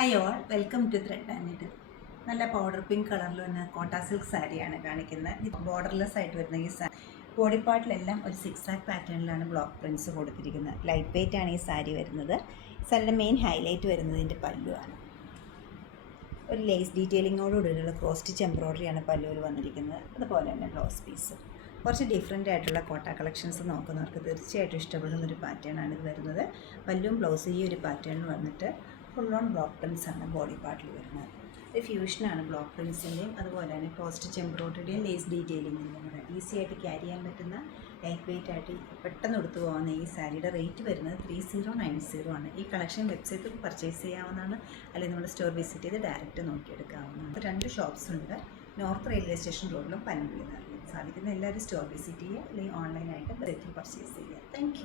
Hi all, welcome to thread and needle. നല്ല powder pink കളറിൽ വന്ന കോട്ട സിൽക്ക് സാരിയാണ് കാണിക്കുന്നത്. ബോർഡർലെസ് ആയിട്ട് വരുന്ന ഈ സാരി ബോഡി പാർട്ടിലെല്ലാം ഒരു സിക്സാക് പാറ്റേണിലാണ് ബ്ലോക്ക് പ്രിൻറ്റ്സ് കൊടുത്തിരിക്കുന്നത്. ലൈറ്റ് വെയ്റ്റ് ആണ് ഈ സാരി വരുന്നത്. സാരിയുടെ മെയിൻ ഹൈലൈറ്റ് വരുന്നത് ഇതിൻ്റെ പല്ലുവാണ്. ഒരു ലേസ് ഡീറ്റെയിലിങ്ങോടുകൂടിയുള്ള ക്രോസ് സ്റ്റിച്ച് എംബ്രോയ്ഡറിയാണ് പല്ലുവിൽ വന്നിരിക്കുന്നത്. അതുപോലെ തന്നെ ബ്ലൗസ് പീസ്. കുറച്ച് ഡിഫറെൻ്റ് ആയിട്ടുള്ള കോട്ട കളക്ഷൻസ് നോക്കുന്നവർക്ക് തീർച്ചയായിട്ടും ഇഷ്ടപ്പെടുന്ന ഒരു പാറ്റേണാണ് ഇത് വരുന്നത്. പല്ലും ബ്ലൗസ് ഈ ഒരു പാറ്റേണിൽ വന്നിട്ട് ഫുൾ ഓൺ ബ്ലോക്ക് പ്രിൻറ്റ്സ് ആണ് ബോഡി പാർട്ടിൽ വരുന്നത്. ഒരു ഫ്യൂഷനാണ് ബ്ലോക്ക് പ്രിൻറ്റ്സിൻ്റെയും അതുപോലെ തന്നെ ക്രോസ് സ്റ്റിച്ച് എംബ്രോയ്ഡറിയുടെയും ലേസ് ഡീറ്റെയിലിങ്ങിൻ്റെയും കൂടെ ഈസി ആയിട്ട് ക്യാരി ചെയ്യാൻ പറ്റുന്ന ലൈറ്റ് വെയ്റ്റ് ആയിട്ട് പെട്ടെന്ന് എടുത്തു പോകുന്ന ഈ സാരിയുടെ റേറ്റ് വരുന്നത് 3090 ആണ്. ഈ കളക്ഷൻ വെബ്സൈറ്റിൽ പർച്ചേസ് ചെയ്യാവുന്നതാണ്, അല്ലെങ്കിൽ നമ്മുടെ സ്റ്റോർ വിസിറ്റ് ചെയ്ത് ഡയറക്റ്റ് നോക്കിയെടുക്കാവുന്നതാണ്. 2 ഷോപ്സ് ഉണ്ട്. നോർത്ത് റെയിൽവേ സ്റ്റേഷൻ റോഡിലും പനമ്പള്ളി സാധിക്കുന്ന എല്ലാവരും സ്റ്റോർ വിസിറ്റ് ചെയ്യുക, അല്ലെങ്കിൽ ഓൺലൈനായിട്ട് വെബ്സൈറ്റിൽ പർച്ചേസ് ചെയ്യുക. താങ്ക്